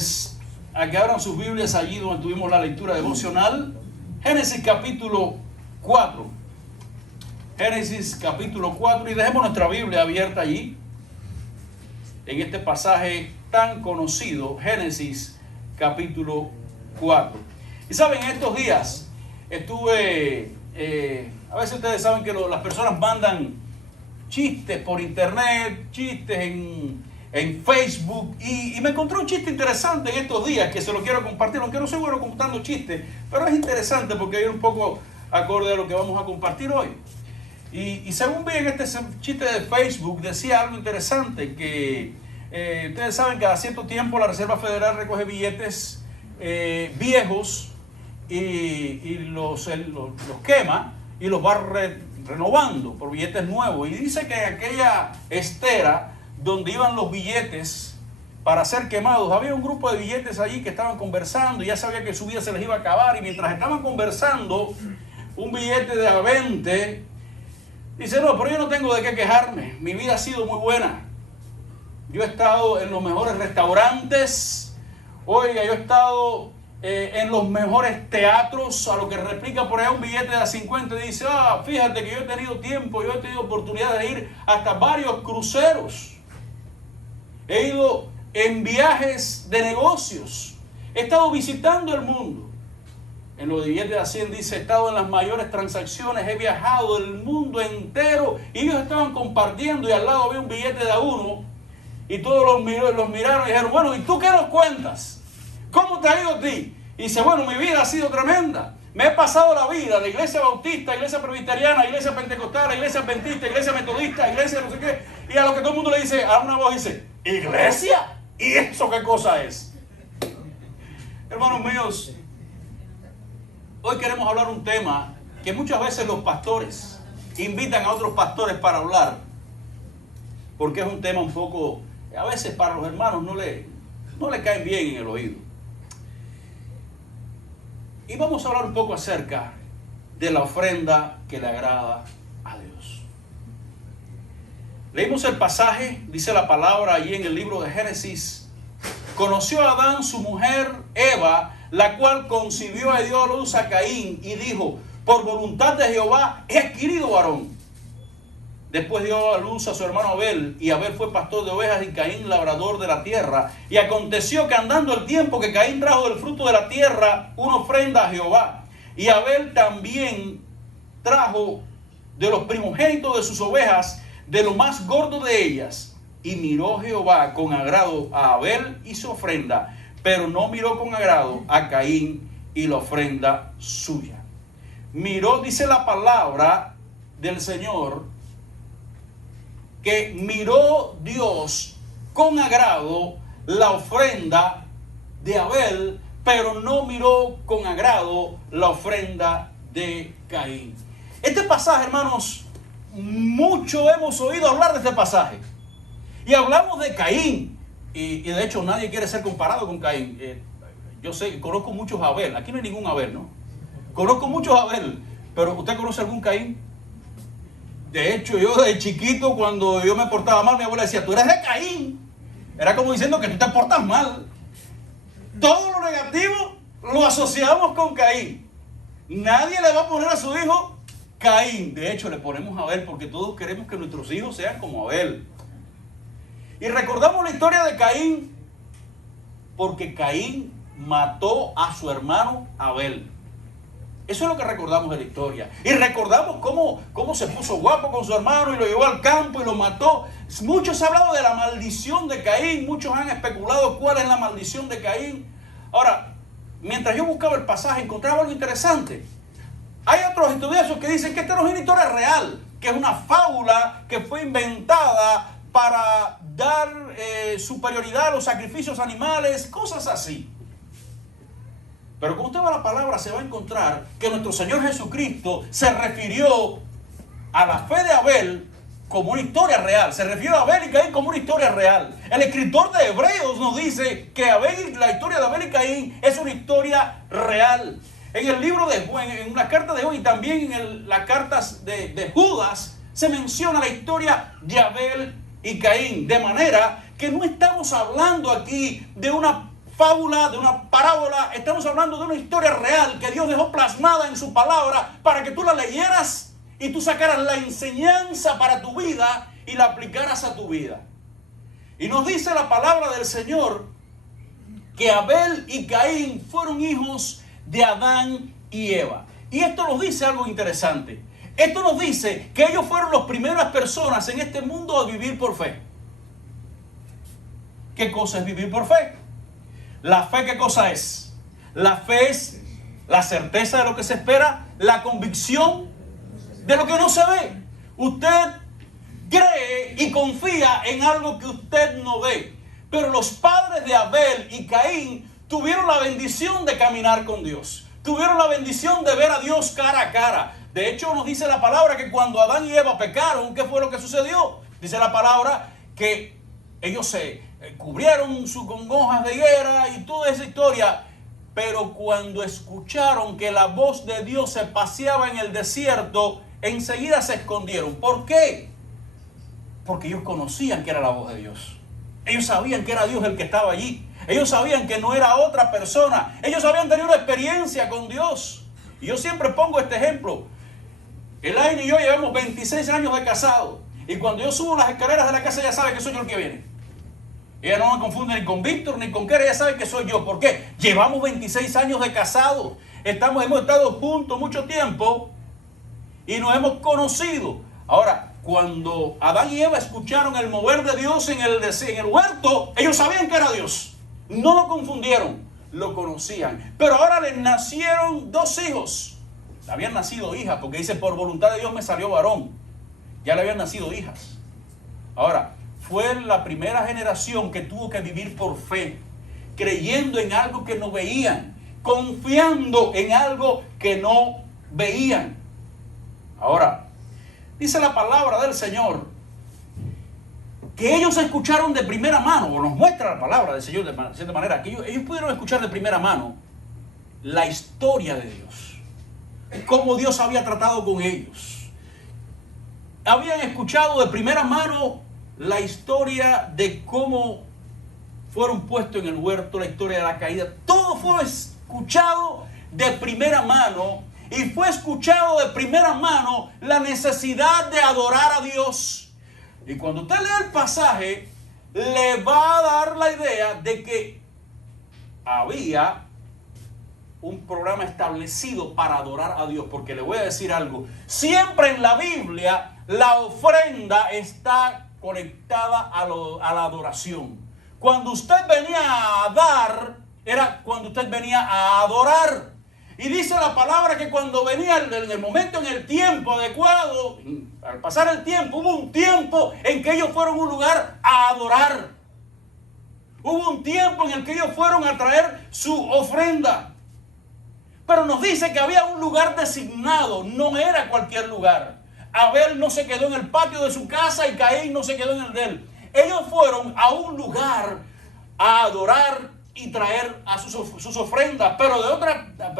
invitarles a que abran sus Biblias allí donde tuvimos la lectura devocional. Génesis capítulo 4. Génesis capítulo 4. Y dejemos nuestra Biblia abierta allí, en este pasaje tan conocido, Génesis capítulo 4. Y saben, en estos días estuve, a veces ustedes saben que las personas mandan chistes por internet, chistes en Facebook, y me encontré un chiste interesante en estos días que se lo quiero compartir, aunque no soy bueno contando chistes, pero es interesante porque es un poco acorde a lo que vamos a compartir hoy. Y según vi en este chiste de Facebook, decía algo interesante, que ustedes saben que a cierto tiempo la Reserva Federal recoge billetes viejos y los quema y los va renovando por billetes nuevos. Y dice que en aquella estera donde iban los billetes para ser quemados, había un grupo de billetes allí que estaban conversando y ya sabía que su vida se les iba a acabar. Y mientras estaban conversando, un billete de a 20 dice: no, pero yo no tengo de qué quejarme, mi vida ha sido muy buena. Yo he estado en los mejores restaurantes, oiga, yo he estado en los mejores teatros. A lo que replica por ahí un billete de a 50 y dice: fíjate que yo he tenido tiempo, yo he tenido oportunidad de ir hasta varios cruceros. He ido en viajes de negocios, he estado visitando el mundo. En los billetes de a 100 dice: he estado en las mayores transacciones, he viajado el mundo entero. Y ellos estaban compartiendo y al lado había un billete de a 1 y todos los miraron y dijeron: bueno, ¿y tú qué nos cuentas? ¿Cómo te ha ido a ti? Y dice: bueno, mi vida ha sido tremenda. Me he pasado la vida de iglesia bautista, iglesia presbiteriana, iglesia pentecostal, iglesia adventista, iglesia metodista, iglesia no sé qué. Y a lo que todo el mundo le dice, a una voz dice: ¿iglesia? ¿Y eso qué cosa es? Hermanos míos, hoy queremos hablar un tema que muchas veces los pastores invitan a otros pastores para hablar, porque es un tema un poco, a veces para los hermanos no le caen bien en el oído. Y vamos a hablar un poco acerca de la ofrenda que le agrada a Dios. Leímos el pasaje, dice la palabra allí en el libro de Génesis: conoció a Adán su mujer Eva, la cual concibió y dio a luz a Caín, y dijo: por voluntad de Jehová he adquirido varón. Después dio a luz a su hermano Abel, y Abel fue pastor de ovejas y Caín labrador de la tierra. Y aconteció que andando el tiempo, que Caín trajo del fruto de la tierra una ofrenda a Jehová. Y Abel también trajo de los primogénitos de sus ovejas, de lo más gordo de ellas. Y miró Jehová con agrado a Abel y su ofrenda, pero no miró con agrado a Caín y la ofrenda suya. Miró, dice la palabra del Señor, que miró Dios con agrado la ofrenda de Abel, pero no miró con agrado la ofrenda de Caín. Este pasaje, hermanos, mucho hemos oído hablar de este pasaje. Y hablamos de Caín. Y de hecho nadie quiere ser comparado con Caín. Yo sé, conozco muchos Abel. Aquí no hay ningún Abel, ¿no? Conozco muchos Abel. Pero ¿usted conoce algún Caín? De hecho, yo de chiquito, cuando yo me portaba mal, mi abuela decía: tú eres de Caín. Era como diciendo que tú te portas mal. Todo lo negativo lo asociamos con Caín. Nadie le va a poner a su hijo Caín. De hecho, le ponemos Abel porque todos queremos que nuestros hijos sean como Abel. Y recordamos la historia de Caín porque Caín mató a su hermano Abel. Eso es lo que recordamos de la historia. Y recordamos cómo se puso guapo con su hermano y lo llevó al campo y lo mató. Muchos se han hablado de la maldición de Caín. Muchos han especulado cuál es la maldición de Caín. Ahora, mientras yo buscaba el pasaje, encontraba algo interesante. Hay otros estudiosos que dicen que esta no es una historia real, que es una fábula que fue inventada para dar superioridad a los sacrificios animales, cosas así. Pero cuando usted va a la palabra se va a encontrar que nuestro Señor Jesucristo se refirió a la fe de Abel como una historia real. Se refirió a Abel y Caín como una historia real. El escritor de Hebreos nos dice que la historia de Abel y Caín es una historia real. En el libro de Juan, en la carta de hoy y también en las cartas de Judas, se menciona la historia de Abel y Caín. De manera que no estamos hablando aquí de una fábula, de una parábola, estamos hablando de una historia real que Dios dejó plasmada en su palabra para que tú la leyeras y tú sacaras la enseñanza para tu vida y la aplicaras a tu vida. Y nos dice la palabra del Señor que Abel y Caín fueron hijos de Adán y Eva. Y esto nos dice algo interesante. Esto nos dice que ellos fueron las primeras personas en este mundo a vivir por fe. ¿Qué cosa es vivir por fe? La fe, ¿qué cosa es? La fe es la certeza de lo que se espera, la convicción de lo que no se ve. Usted cree y confía en algo que usted no ve. Pero los padres de Abel y Caín tuvieron la bendición de caminar con Dios. Tuvieron la bendición de ver a Dios cara a cara. De hecho, nos dice la palabra que cuando Adán y Eva pecaron, ¿qué fue lo que sucedió? Dice la palabra que ellos se cubrieron con hojas de higuera y toda esa historia. Pero cuando escucharon que la voz de Dios se paseaba en el desierto, enseguida se escondieron. ¿Por qué? Porque ellos conocían que era la voz de Dios. Ellos sabían que era Dios el que estaba allí. Ellos sabían que no era otra persona. Ellos habían tenido una experiencia con Dios. Y yo siempre pongo este ejemplo. Elaine y yo llevamos 26 años de casado. Y cuando yo subo las escaleras de la casa, ella sabe que soy yo el que viene. Ella no me confunde ni con Víctor ni con Kera. Ella sabe que soy yo. ¿Por qué? Llevamos 26 años de casado. Hemos estado juntos mucho tiempo. Y nos hemos conocido. Ahora, cuando Adán y Eva escucharon el mover de Dios en el huerto, ellos sabían que era Dios. No lo confundieron, lo conocían. Pero ahora les nacieron dos hijos. Habían nacido hijas, porque dice, por voluntad de Dios me salió varón. Ya le habían nacido hijas. Ahora, fue la primera generación que tuvo que vivir por fe, creyendo en algo que no veían, confiando en algo que no veían. Ahora, dice la palabra del Señor que ellos escucharon de primera mano, o nos muestra la palabra del Señor de cierta manera, que ellos pudieron escuchar de primera mano la historia de Dios, cómo Dios había tratado con ellos. Habían escuchado de primera mano la historia de cómo fueron puestos en el huerto, la historia de la caída. Todo fue escuchado de primera mano. Y fue escuchado de primera mano la necesidad de adorar a Dios. Y cuando usted lee el pasaje, le va a dar la idea de que había un programa establecido para adorar a Dios. Porque le voy a decir algo. Siempre en la Biblia, la ofrenda está conectada a la adoración. Cuando usted venía a dar, era cuando usted venía a adorar. Y dice la palabra que cuando venía en el momento, en el tiempo adecuado, al pasar el tiempo, hubo un tiempo en que ellos fueron a un lugar a adorar. Hubo un tiempo en el que ellos fueron a traer su ofrenda. Pero nos dice que había un lugar designado, no era cualquier lugar. Abel no se quedó en el patio de su casa y Caín no se quedó en el de él. Ellos fueron a un lugar a adorar y traer a sus ofrendas, pero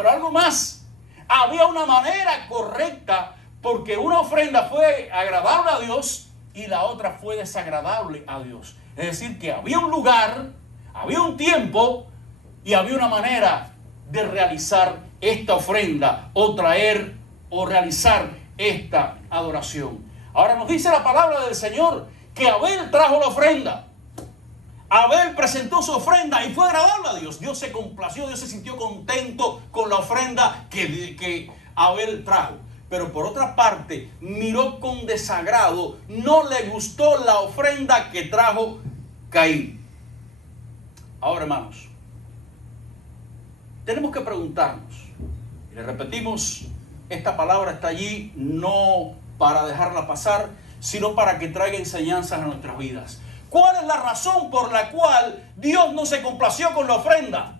algo más. Había una manera correcta, porque una ofrenda fue agradable a Dios y la otra fue desagradable a Dios. Es decir, que había un lugar, había un tiempo y había una manera de realizar esta ofrenda o traer o realizar esta adoración. Ahora nos dice la palabra del Señor que Abel trajo la ofrenda. Abel presentó su ofrenda y fue agradable a Dios. Dios se complació, Dios se sintió contento con la ofrenda que Abel trajo. Pero por otra parte, miró con desagrado, no le gustó la ofrenda que trajo Caín. Ahora, hermanos, tenemos que preguntarnos, y le repetimos, esta palabra está allí no para dejarla pasar, sino para que traiga enseñanzas a nuestras vidas. ¿Cuál es la razón por la cual Dios no se complació con la ofrenda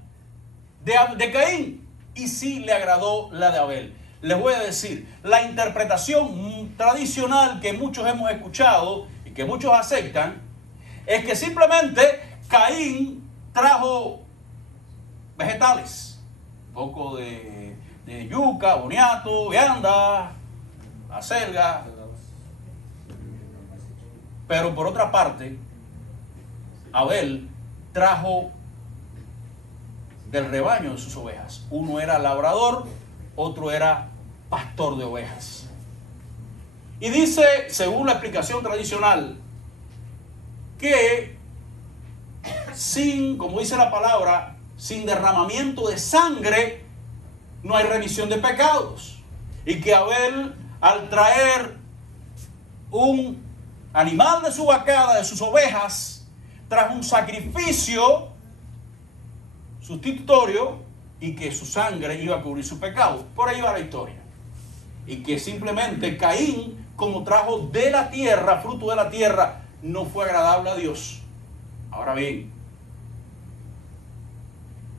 de Caín y sí le agradó la de Abel? Les voy a decir, la interpretación tradicional que muchos hemos escuchado y que muchos aceptan es que simplemente Caín trajo vegetales, un poco de yuca, boniato, vianda, acelga. Pero por otra parte, Abel trajo del rebaño de sus ovejas. Uno era labrador, otro era pastor de ovejas. Y dice, según la explicación tradicional, que sin, como dice la palabra, sin derramamiento de sangre no hay remisión de pecados. Y que Abel, al traer un animal de su vacada, de sus ovejas, trajo un sacrificio sustitutorio y que su sangre iba a cubrir su pecado. Por ahí va la historia. Y que simplemente Caín, como trajo de la tierra, fruto de la tierra, no fue agradable a Dios. Ahora bien,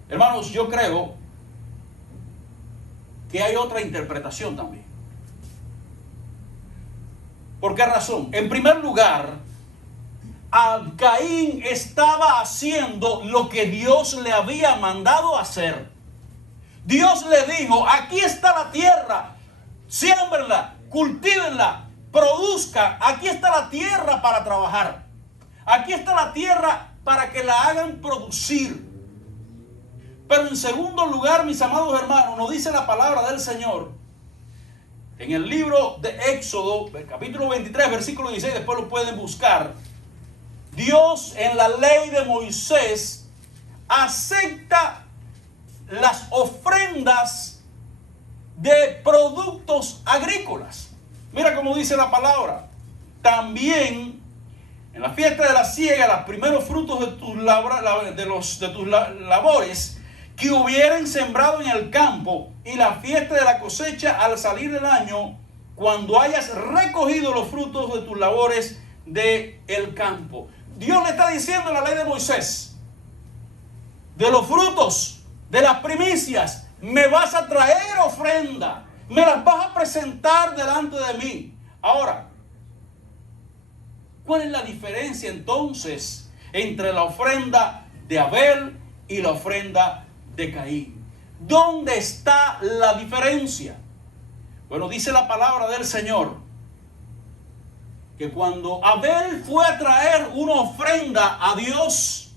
hermanos, yo creo que hay otra interpretación también. ¿Por qué razón? En primer lugar, Caín estaba haciendo lo que Dios le había mandado hacer. Dios le dijo, aquí está la tierra, siémbrenla, cultívenla, produzcan, aquí está la tierra para trabajar. Aquí está la tierra para que la hagan producir. Pero en segundo lugar, mis amados hermanos, nos dice la palabra del Señor en el libro de Éxodo, el capítulo 23, versículo 16, después lo pueden buscar. Dios en la ley de Moisés acepta las ofrendas de productos agrícolas. Mira cómo dice la palabra. También en la fiesta de la siega, los primeros frutos de tus labores que hubieren sembrado en el campo, y la fiesta de la cosecha al salir del año, cuando hayas recogido los frutos de tus labores del campo. Dios le está diciendo en la ley de Moisés, de los frutos, de las primicias, me vas a traer ofrenda, me las vas a presentar delante de mí. Ahora, ¿cuál es la diferencia entonces entre la ofrenda de Abel y la ofrenda de Caín? ¿Dónde está la diferencia? Bueno, dice la palabra del Señor que cuando Abel fue a traer una ofrenda a Dios,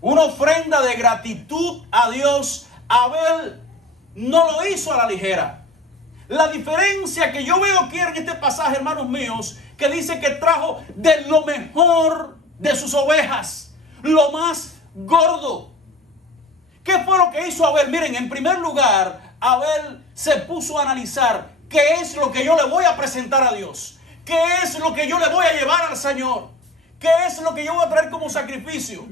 una ofrenda de gratitud a Dios, Abel no lo hizo a la ligera. La diferencia que yo veo aquí en este pasaje, hermanos míos, que dice que trajo de lo mejor de sus ovejas, lo más gordo. ¿Qué fue lo que hizo Abel? Miren, en primer lugar, Abel se puso a analizar qué es lo que yo le voy a presentar a Dios. ¿Qué es lo que yo le voy a llevar al Señor? ¿Qué es lo que yo voy a traer como sacrificio?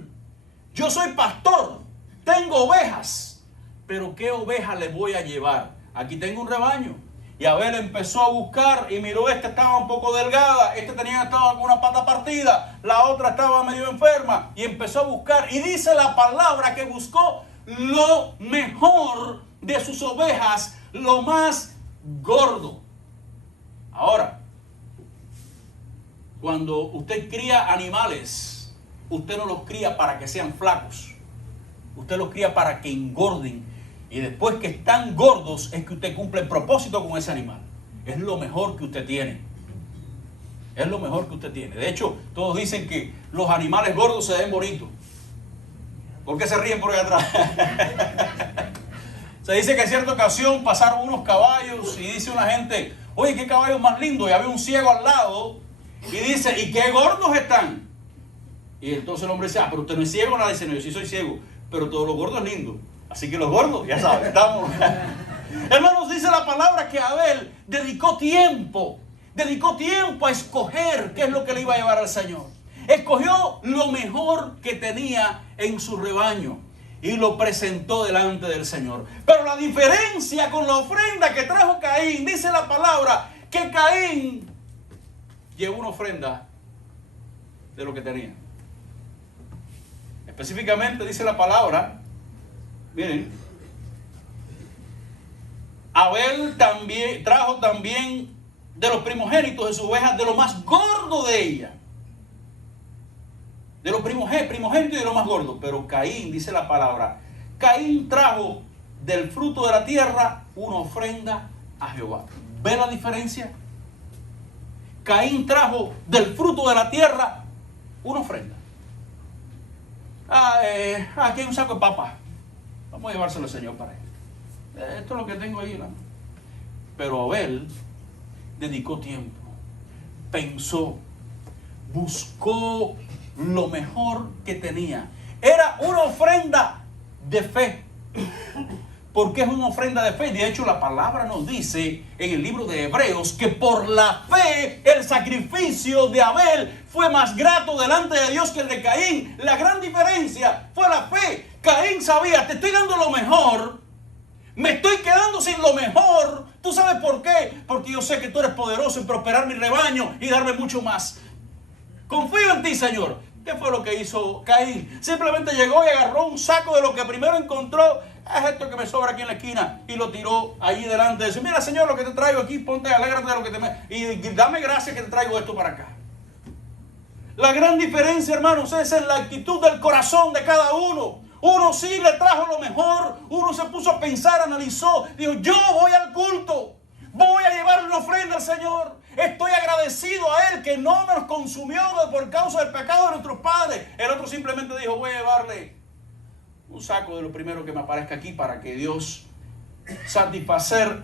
Yo soy pastor, tengo ovejas, pero ¿qué oveja le voy a llevar? Aquí tengo un rebaño. Y Abel empezó a buscar y miró, esta estaba un poco delgada, estaba con una pata partida, la otra estaba medio enferma, y empezó a buscar. Y dice la palabra que buscó lo mejor de sus ovejas, lo más gordo. Ahora, cuando usted cría animales, usted no los cría para que sean flacos, usted los cría para que engorden. Y después que están gordos es que usted cumple el propósito con ese animal. Es lo mejor que usted tiene. Es lo mejor que usted tiene. De hecho, todos dicen que los animales gordos se ven bonitos. ¿Por qué se ríen por ahí atrás? Se dice que en cierta ocasión pasaron unos caballos y dice una gente, oye, qué caballos más lindos. Y había un ciego al lado y dice, ¿y qué gordos están? Y entonces el hombre dice, pero usted no es ciego. Nada, dice, no, yo sí soy ciego, pero todos los gordos es lindo. Así que los gordos, ya saben, estamos. Hermanos, dice la palabra que Abel dedicó tiempo a escoger qué es lo que le iba a llevar al Señor. Escogió lo mejor que tenía en su rebaño y lo presentó delante del Señor. Pero la diferencia con la ofrenda que trajo Caín, dice la palabra que Caín llevó una ofrenda de lo que tenía. Específicamente dice la palabra, miren, Abel trajo también de los primogénitos de sus ovejas, de lo más gordo de ella. De los primogénitos y de lo más gordo. Pero Caín, dice la palabra, Caín trajo del fruto de la tierra una ofrenda a Jehová. ¿Ve la diferencia? Caín trajo del fruto de la tierra una ofrenda. Aquí hay un saco de papas. Vamos a llevárselo al Señor para él. Esto es lo que tengo ahí, ¿no? Pero Abel dedicó tiempo, pensó, buscó lo mejor que tenía. Era una ofrenda de fe. ¿Por qué es una ofrenda de fe? De hecho, la palabra nos dice en el libro de Hebreos que por la fe el sacrificio de Abel fue más grato delante de Dios que el de Caín. La gran diferencia fue la fe. Caín sabía, te estoy dando lo mejor, me estoy quedando sin lo mejor. ¿Tú sabes por qué? Porque yo sé que tú eres poderoso en prosperar mi rebaño y darme mucho más. Confío en ti, Señor. ¿Qué fue lo que hizo Caín? Simplemente llegó y agarró un saco de lo que primero encontró. Es esto que me sobra aquí en la esquina. Y lo tiró allí delante. Dice, mira, Señor, lo que te traigo aquí, ponte, alégrate de lo que te... Y dame gracias que te traigo esto para acá. La gran diferencia, hermanos, es en la actitud del corazón de cada uno. Uno sí le trajo lo mejor. Uno se puso a pensar, analizó. Dijo, yo voy al culto. Voy a llevarle una ofrenda al Señor. Estoy agradecido a Él que no nos consumió por causa del pecado de nuestros padres. El otro simplemente dijo, voy a llevarle un saco de lo primero que me aparezca aquí para que Dios satisfacer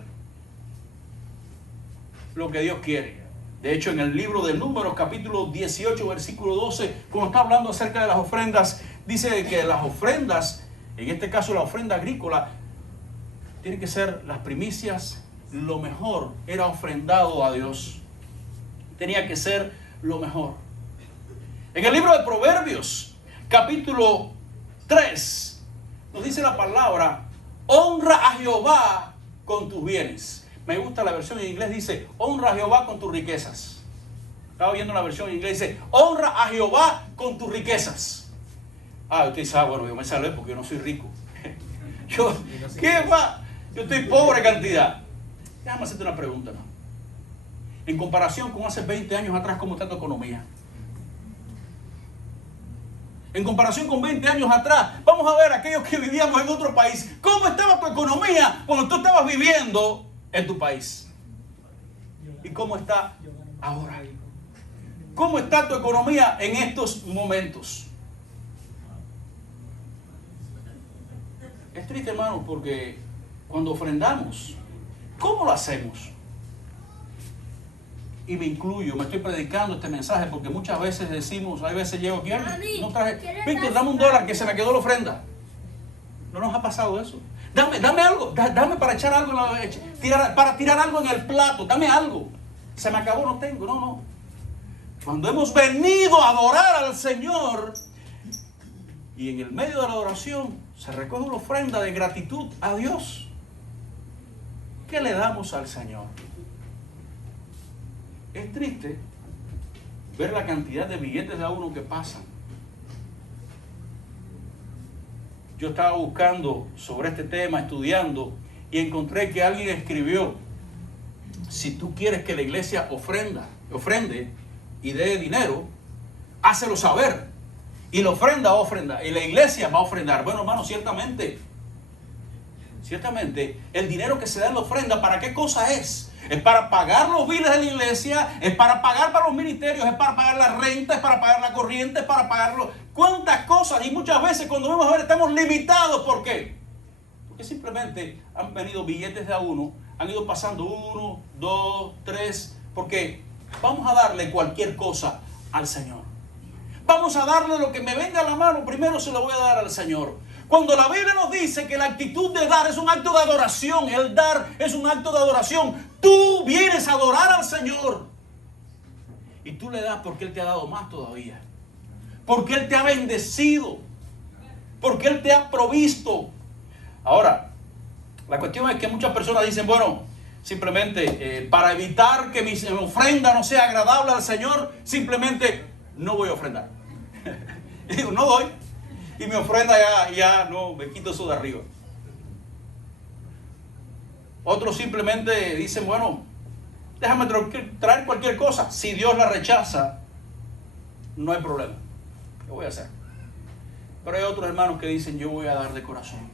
lo que Dios quiere. De hecho, en el libro de Números, capítulo 18, versículo 12, cuando está hablando acerca de las ofrendas, dice que las ofrendas, en este caso la ofrenda agrícola, tienen que ser las primicias. Lo mejor era ofrendado a Dios. Tenía que ser lo mejor. En el libro de Proverbios, capítulo 3, nos dice la palabra, honra a Jehová con tus bienes. Me gusta la versión en inglés, dice, honra a Jehová con tus riquezas. Estaba viendo la versión en inglés, dice, honra a Jehová con tus riquezas. Usted dice, bueno, yo me salvé porque yo no soy rico. ¿Qué va? Yo estoy pobre cantidad. Déjame hacerte una pregunta, ¿no? En comparación con hace 20 años atrás, ¿cómo está tu economía? En comparación con 20 años atrás, vamos a ver aquellos que vivíamos en otro país. ¿Cómo estaba tu economía cuando tú estabas viviendo en tu país? ¿Y cómo está ahora? ¿Cómo está tu economía en estos momentos? Es triste, hermano, porque cuando ofrendamos, ¿cómo lo hacemos? Y me incluyo, me estoy predicando este mensaje porque muchas veces decimos, hay veces llego aquí, no traje, Víctor, dame $1 que se me quedó la ofrenda. ¿No nos ha pasado eso? Dame algo, dame para echar algo, para tirar algo en el plato, dame algo. Se me acabó, no tengo, no. Cuando hemos venido a adorar al Señor y en el medio de la adoración se recoge una ofrenda de gratitud a Dios, ¿qué le damos al Señor? Es triste ver la cantidad de billetes de a uno que pasan. Yo estaba buscando sobre este tema, estudiando, y encontré que alguien escribió, si tú quieres que la iglesia ofrende y dé dinero, hácelo saber. Y la ofrenda va a ofrendar, y la iglesia va a ofrendar. Bueno, hermano, ciertamente, el dinero que se da en la ofrenda, ¿para qué cosa es? Es para pagar los biles de la iglesia, es para pagar para los ministerios, es para pagar la renta, es para pagar la corriente, es para pagarlo. ¿Cuántas cosas? Y muchas veces cuando vamos a ver estamos limitados. ¿Por qué? Porque simplemente han venido billetes de a uno, han ido pasando 1, 2, 3, porque vamos a darle cualquier cosa al Señor. Vamos a darle lo que me venga a la mano, primero se lo voy a dar al Señor. Cuando la Biblia nos dice que la actitud de dar es un acto de adoración, el dar es un acto de adoración, tú vienes a adorar al Señor. Y tú le das porque Él te ha dado más todavía. Porque Él te ha bendecido. Porque Él te ha provisto. Ahora, la cuestión es que muchas personas dicen, bueno, simplemente para evitar que mi ofrenda no sea agradable al Señor, simplemente no voy a ofrendar. Y digo, no doy. Y mi ofrenda ya no, me quito eso de arriba. Otros simplemente dicen, bueno, déjame traer cualquier cosa. Si Dios la rechaza, no hay problema. ¿Qué voy a hacer? Pero hay otros hermanos que dicen, yo voy a dar de corazón.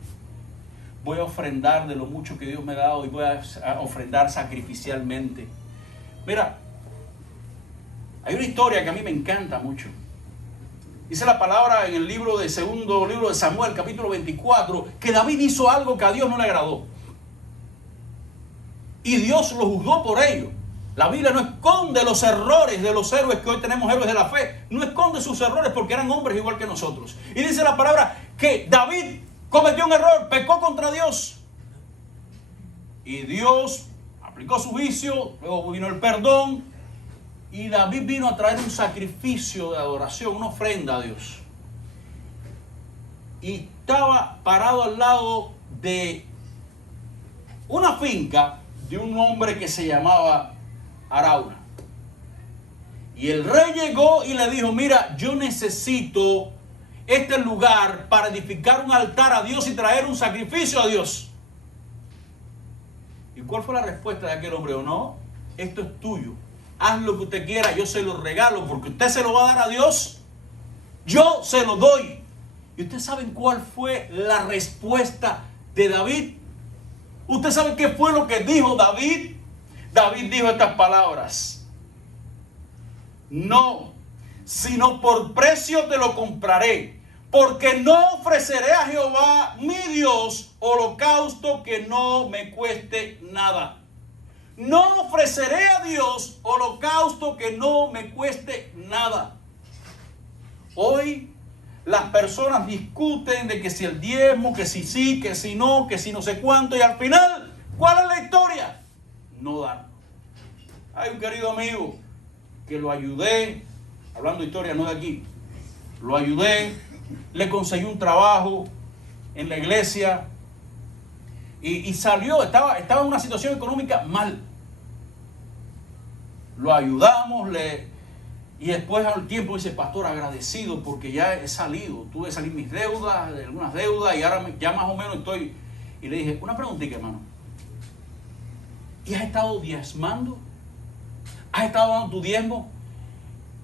Voy a ofrendar de lo mucho que Dios me ha dado y voy a ofrendar sacrificialmente. Mira, hay una historia que a mí me encanta mucho. Dice la palabra en el segundo libro de Samuel, capítulo 24, que David hizo algo que a Dios no le agradó. Y Dios lo juzgó por ello. La Biblia no esconde los errores de los héroes que hoy tenemos, héroes de la fe. No esconde sus errores porque eran hombres igual que nosotros. Y dice la palabra que David cometió un error, pecó contra Dios. Y Dios aplicó su juicio, luego vino el perdón. Y David vino a traer un sacrificio de adoración, una ofrenda a Dios. Y estaba parado al lado de una finca de un hombre que se llamaba Arauna. Y el rey llegó y le dijo: mira, yo necesito este lugar para edificar un altar a Dios y traer un sacrificio a Dios. ¿Y cuál fue la respuesta de aquel hombre? O no, esto es tuyo. Haz lo que usted quiera, yo se lo regalo, porque usted se lo va a dar a Dios. Yo se lo doy. ¿Y ustedes saben cuál fue la respuesta de David? ¿Usted sabe qué fue lo que dijo David? David dijo estas palabras: no, sino por precio te lo compraré, porque no ofreceré a Jehová mi Dios holocausto que no me cueste nada. No ofreceré a Dios holocausto que no me cueste nada. Hoy las personas discuten de que si el diezmo, que si sí, que si no sé cuánto, y al final, ¿cuál es la historia? No dar. Hay un querido amigo que lo ayudé, hablando de historia, no de aquí, lo ayudé, le conseguí un trabajo en la iglesia y salió, estaba en una situación económica mal. Lo ayudamos, y después al tiempo dice: pastor, agradecido porque ya he salido, tuve que salir mis deudas, de algunas deudas, y ahora ya más o menos estoy. Y le dije: una preguntita, hermano, ¿y has estado diezmando? ¿Has estado dando tu diezmo?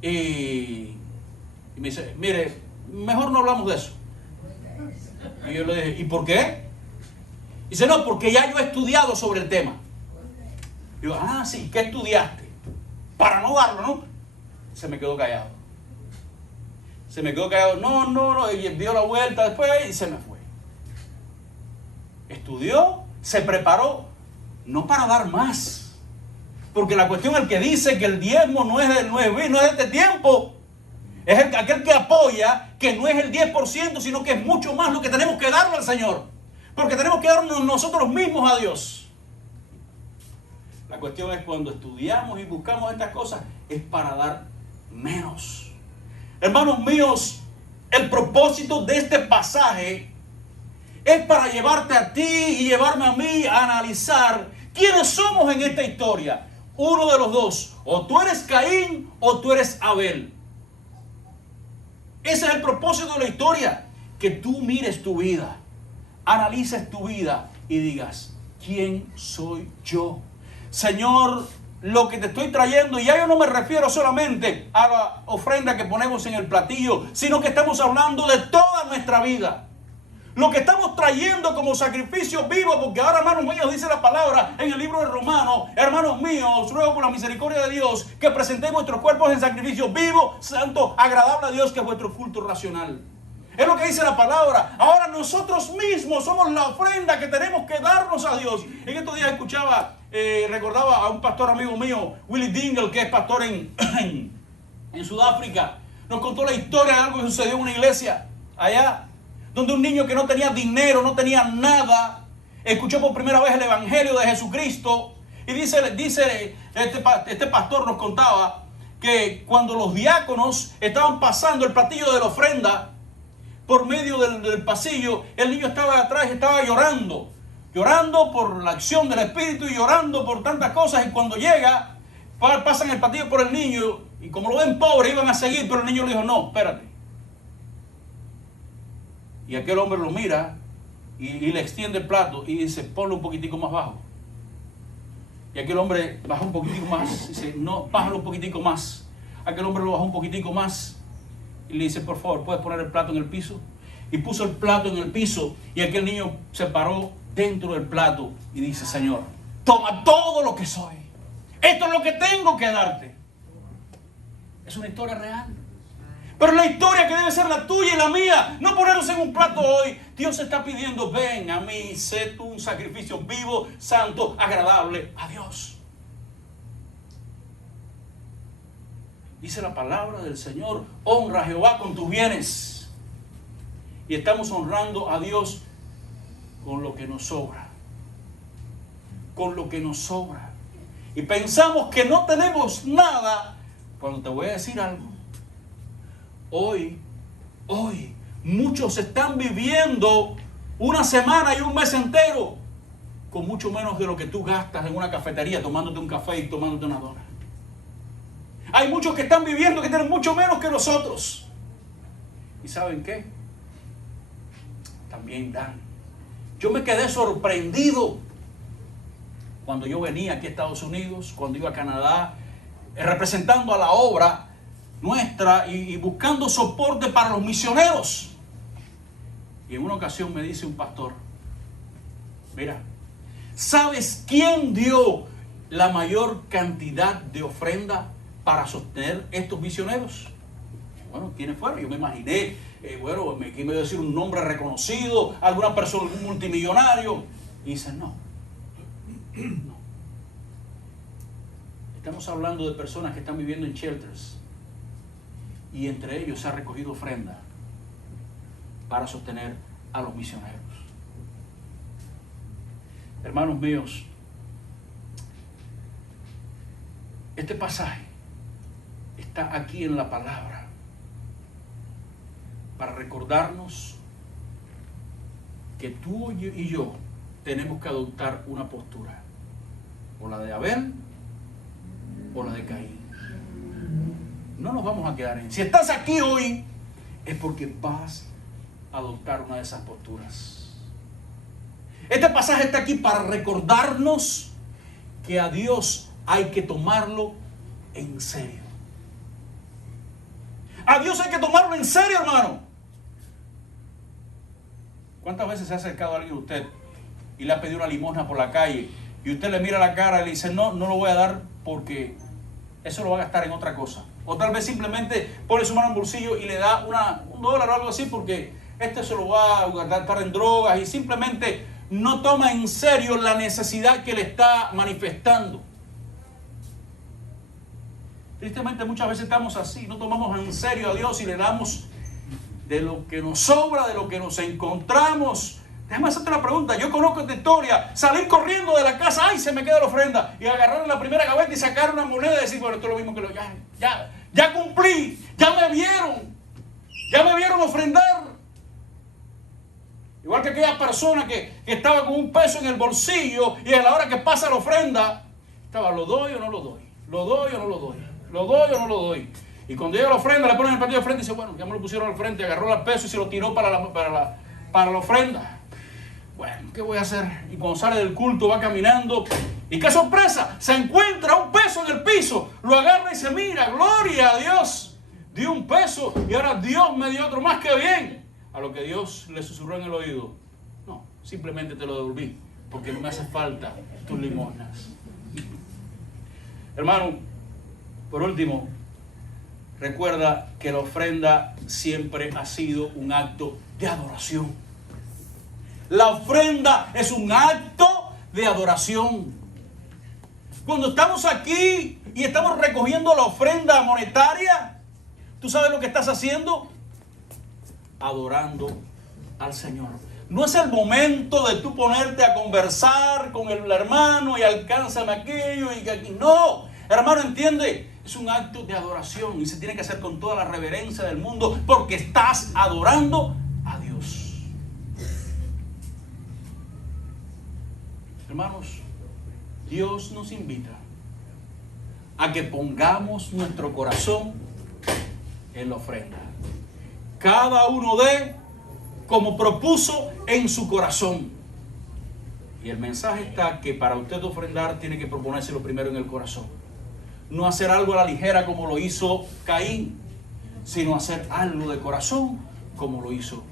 Y me dice: mire, mejor no hablamos de eso. Y yo le dije: ¿y por qué? Dice: no, porque ya yo he estudiado sobre el tema. Y yo: ah, sí, ¿qué estudiaste? Para no darlo, ¿no? Se me quedó callado. No, y dio la vuelta después y se me fue. Estudió, se preparó, no para dar más. Porque la cuestión, el que dice que el diezmo no es de este tiempo, es aquel que apoya que no es el 10%, sino que es mucho más lo que tenemos que darle al Señor. Porque tenemos que darnos nosotros mismos a Dios. La cuestión es cuando estudiamos y buscamos estas cosas, es para dar menos. Hermanos míos, el propósito de este pasaje es para llevarte a ti y llevarme a mí a analizar quiénes somos en esta historia. Uno de los dos: o tú eres Caín o tú eres Abel. Ese es el propósito de la historia, que tú mires tu vida, analices tu vida y digas: ¿quién soy yo? Señor, lo que te estoy trayendo, y ya yo no me refiero solamente a la ofrenda que ponemos en el platillo, sino que estamos hablando de toda nuestra vida. Lo que estamos trayendo como sacrificio vivo, porque ahora, hermanos míos, dice la palabra en el libro de Romanos: hermanos míos, ruego por la misericordia de Dios que presentéis vuestros cuerpos en sacrificio vivo, santo, agradable a Dios, que es vuestro culto racional. Es lo que dice la palabra. Ahora nosotros mismos somos la ofrenda que tenemos que darnos a Dios. En estos días recordaba a un pastor amigo mío, Willie Dingle, que es pastor en Sudáfrica. Nos contó la historia de algo que sucedió en una iglesia allá, donde un niño que no tenía dinero, no tenía nada, escuchó por primera vez el evangelio de Jesucristo. Y dice este pastor nos contaba que cuando los diáconos estaban pasando el platillo de la ofrenda por medio del pasillo, el niño estaba atrás, estaba llorando por la acción del Espíritu y llorando por tantas cosas. Y cuando llega, pasan el platillo por el niño, y como lo ven pobre, iban a seguir, pero el niño le dijo: no, espérate. Y aquel hombre lo mira y le extiende el plato y dice: ponlo un poquitico más bajo. Y aquel hombre baja un poquitico más, dice: no, bájalo un poquitico más. Aquel hombre lo bajó un poquitico más y le dice: por favor, ¿puedes poner el plato en el piso? Y puso el plato en el piso, y aquel niño se paró dentro del plato y dice: Señor, toma todo lo que soy. Esto es lo que tengo que darte. Es una historia real. Pero la historia que debe ser la tuya y la mía, no ponernos en un plato hoy. Dios está pidiendo, ven a mí, sé tú un sacrificio vivo, santo, agradable a Dios. Dice la palabra del Señor, honra a Jehová con tus bienes. Y estamos honrando a Dios con lo que nos sobra. Con lo que nos sobra. Y pensamos que no tenemos nada, cuando te voy a decir algo. Hoy, muchos están viviendo una semana y un mes entero con mucho menos de lo que tú gastas en una cafetería tomándote un café y tomándote una dona. Hay muchos que están viviendo que tienen mucho menos que nosotros. ¿Y saben qué? También dan. Yo me quedé sorprendido cuando yo venía aquí a Estados Unidos, cuando iba a Canadá, representando a la obra nuestra y buscando soporte para los misioneros. Y en una ocasión me dice un pastor, mira, ¿sabes quién dio la mayor cantidad de ofrenda para sostener estos misioneros? Bueno, ¿quiénes fueron? Yo me imaginé, ¿quién me iba a decir un nombre reconocido? ¿Alguna persona, un multimillonario? Y dice, no. Estamos hablando de personas que están viviendo en shelters. Y entre ellos se ha recogido ofrenda para sostener a los misioneros. Hermanos míos, este pasaje está aquí en la palabra para recordarnos que tú y yo tenemos que adoptar una postura, o la de Abel o la de Caín. No nos vamos a quedar en. Si estás aquí hoy, es porque vas a adoptar una de esas posturas. Este pasaje está aquí para recordarnos que a Dios hay que tomarlo en serio. A Dios hay que tomarlo en serio, hermano. ¿Cuántas veces se ha acercado a alguien a usted y le ha pedido una limosna por la calle y usted le mira la cara y le dice, no lo voy a dar porque eso lo va a gastar en otra cosa? O tal vez simplemente pone su mano en el bolsillo y le da $1 o algo así porque se lo va a gastar en drogas y simplemente no toma en serio la necesidad que le está manifestando. Tristemente muchas veces estamos así, no tomamos en serio a Dios y le damos de lo que nos sobra, de lo que nos encontramos. Déjame hacerte una pregunta. Yo conozco esta historia. Salir corriendo de la casa, ¡ay! Se me queda la ofrenda. Y agarrar en la primera gaveta y sacar una moneda y decir, bueno, esto es lo mismo que ya cumplí. Ya me vieron ofrendar. Igual que aquella persona que estaba con un peso en el bolsillo y a la hora que pasa la ofrenda, estaba, ¿lo doy o no lo doy? ¿Lo doy o no lo doy? ¿Lo doy o no lo doy? Y cuando llega la ofrenda, le ponen el partido de frente y dice, bueno, ya me lo pusieron al frente, agarró el peso y se lo tiró para la ofrenda. Bueno, ¿qué voy a hacer? Y cuando sale del culto va caminando y ¡qué sorpresa! Se encuentra un peso en el piso, lo agarra y se mira, gloria a Dios, dio un peso y ahora Dios me dio otro más que bien. A lo que Dios le susurró en el oído, no, simplemente te lo devolví porque no me hace falta tus limosnas. Hermano, por último, recuerda que la ofrenda siempre ha sido un acto de adoración. La ofrenda es un acto de adoración. Cuando estamos aquí y estamos recogiendo la ofrenda monetaria, ¿tú sabes lo que estás haciendo? Adorando al Señor. No es el momento de tú ponerte a conversar con el hermano y alcánzame aquello y aquí. No, hermano, entiende. Es un acto de adoración y se tiene que hacer con toda la reverencia del mundo porque estás adorando a Dios. Hermanos, Dios nos invita a que pongamos nuestro corazón en la ofrenda. Cada uno dé como propuso en su corazón. Y el mensaje está que para usted ofrendar tiene que proponérselo primero en el corazón. No hacer algo a la ligera como lo hizo Caín, sino hacer algo de corazón como lo hizo